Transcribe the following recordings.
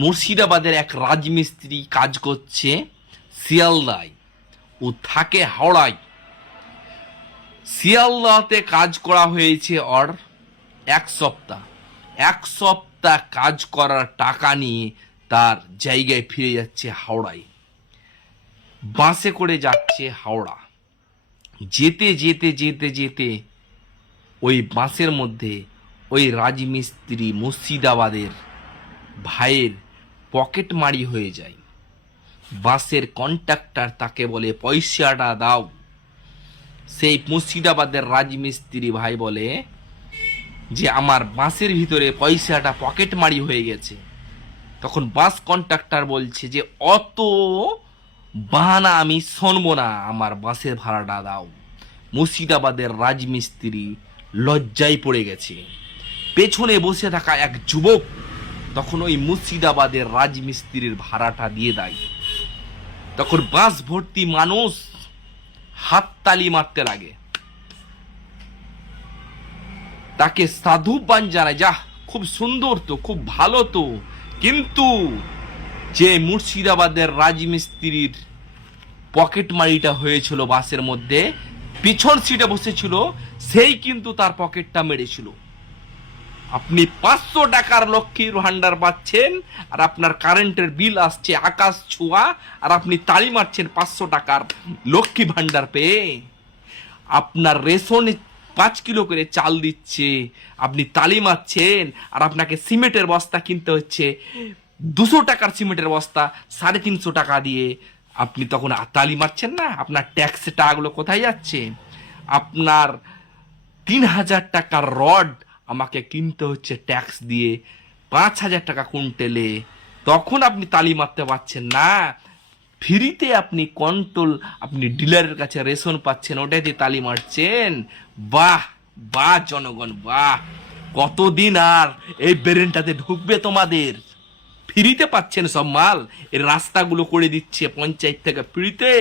মুর্শিদাবাদের এক রাজমিস্ত্রি কাজ করছে শিয়ালদায়, ও থাকে হাওড়ায়। শিয়ালদাতে কাজ করা হয়েছে ওর 1 সপ্তাহ। 1 সপ্তাহ কাজ করার টাকা নিয়ে তার জায়গায় ফিরে যাচ্ছে হাওড়ায়। বাসে করে যাচ্ছে হাওড়া। যেতে যেতে যেতে যেতে ওই বাসের মধ্যে ওই রাজমিস্ত্রি মুর্শিদাবাদের ভাইয়ের পকেট মারি হয়ে যায়। বাসের কন্ট্রাক্টর তাকে বলে পয়সাটা দাও। সেই মুর্শিদাবাদের রাজমিস্ত্রি ভাই বলে যে আমার বাসের ভিতরে পয়সাটা পকেট মারি হয়ে গেছে। তখন বাস কন্ট্রাক্টর বলছে যে অত বাহানা আমি শুনবো না, আমার বাসের ভাড়াটা দাও। মুর্শিদাবাদের রাজমিস্ত্রি লজ্জায় পড়ে গেছে। পেছনে বসে থাকা এক যুবক তখন ওই মুর্শিদাবাদের রাজমিস্ত্রির ভাড়াটা দিয়ে দেয়। তখন বাস ভর্তি মানুষ হাততালি মারতে লাগে, তাকে সাধুবাদ জানায়, যা খুব সুন্দর তো, খুব ভালো তো। কিন্তু যে মুর্শিদাবাদের রাজমিস্ত্রির পকেট মারিটা হয়েছিল বাসের মধ্যে, পিছন সিটে বসেছিল, সেই কিন্তু তার পকেটটা মেরেছিল। আপনি 500 টাকার লক্ষ্মীর ভান্ডার পাচ্ছেন, আর আপনার কারেন্টের বিল আসছে আকাশ ছোঁয়া, আর আপনি তালি মারছেন 500 টাকার লক্ষ্মী ভান্ডার পেয়ে। আপনার রেশনে 5 কিলো করে চাল দিচ্ছে, আপনি তালি মারছেন, আর আপনাকে সিমেন্টের বস্তা কিনতে হচ্ছে 200 টাকার সিমেন্টের বস্তা 350 টাকা দিয়ে। আপনি তখন তালি মারছেন না? আপনার ট্যাক্সের টাকাগুলো কোথায় যাচ্ছে? আপনার 3000 টাকার রড আমাকে কিনতে হচ্ছে ট্যাক্স দিয়ে 5000 টাকা কুইন্টালে, তখন আপনি তালি মারতে পারছেন না। ফ্রিতে আপনি কন্ট্রোল, আপনি ডিলারের কাছে রেশন পাচ্ছেন, ওটাই দিয়ে তালি মারছেন। বাহ বাহ জনগণ, বাহ! কতদিন আর এই ব্রেনটাতে ঢুকবে তোমাদের? ফ্রিতে পাচ্ছেন সব মাল, এই রাস্তাগুলো করে দিচ্ছে পঞ্চায়েত থেকে ফ্রিতে,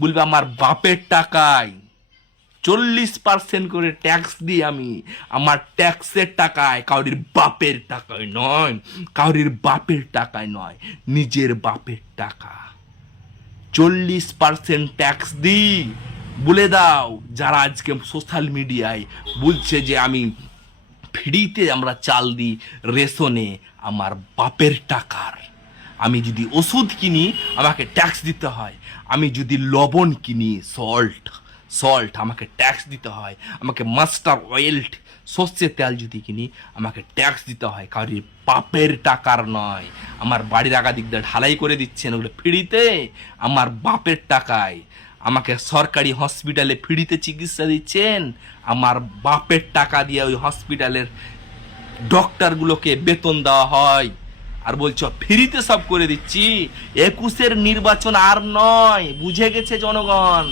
বলবে আমার বাপের টাকায় 40% করে ট্যাক্স দিই আমি, আমার ট্যাক্সের টাকায়, কাউরির বাপের টাকায় নয়, কাউরির বাপের টাকায় নয়, নিজের বাপের টাকা 40% ট্যাক্স দিই। বলে দাও যারা আজকে সোশ্যাল মিডিয়ায় বলছে যে আমি ফ্রিতে আমরা চাল দিই রেশনে, আমার বাপের টাকার। আমি যদি ওষুধ কিনি আমাকে ট্যাক্স দিতে হয়, আমি যদি লবণ কিনি সল্ট আমাকে ট্যাক্স দিতে হয়, আমাকে মাস্টার অয়েল সর্ষের তেল যদি কিনি আমাকে ট্যাক্স দিতে হয়, কারোর বাপের টাকার নয়। আমার বাড়ির আগা দিক দিয়ে ঢালাই করে দিচ্ছেন ওগুলো ফ্রিতে, আমার বাপের টাকায়। আমাকে সরকারি হসপিটালে ফ্রিতে চিকিৎসা দিচ্ছেন, আমার বাপের টাকা দিয়ে ওই হসপিটালের ডক্টরগুলোকে বেতন দেওয়া হয়। আর বলছো ফ্রিতে সব করে দিচ্ছি। 21-এর নির্বাচন আর নয়, বুঝে গেছে জনগণ।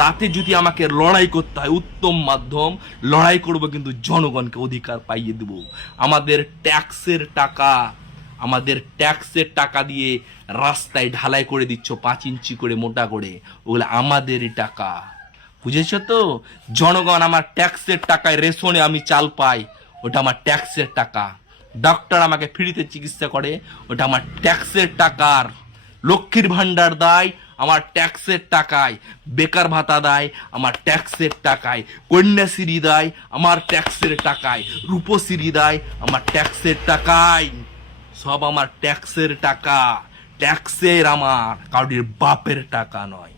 তাতে যদি আমাকে লড়াই করতে হয়, উত্তম মাধ্যম, লড়াই করব, কিন্তু জনগণকে অধিকার পাইয়ে দেব। আমাদের ট্যাক্সের টাকা দিয়ে রাস্তায় ঢালাই করে দিচ্ছ 5 ইঞ্চি করে মোটা করে, ওগুলো আমাদেরই টাকা, বুঝেছো তো জনগণ? আমার ট্যাক্সের টাকায় রেশনে আমি চাল পাই, ওটা আমার ট্যাক্সের টাকা। ডক্টর আমাকে ফ্রিতে চিকিৎসা করে, ওটা আমার ট্যাক্সের টাকার। লক্ষ্মীর ভান্ডার দেয় আমার ট্যাক্সের টাকায়, বেকার ভাতা দেয় আমার ট্যাক্সের টাকায়, কন্যাশ্রী দেয় আমার ট্যাক্সের টাকায়, রূপশ্রী দেয় আমার ট্যাক্সের টাকায়। সব আমার ট্যাক্সের টাকা, ট্যাক্সের আমার, কারোর বাপের টাকা নয়।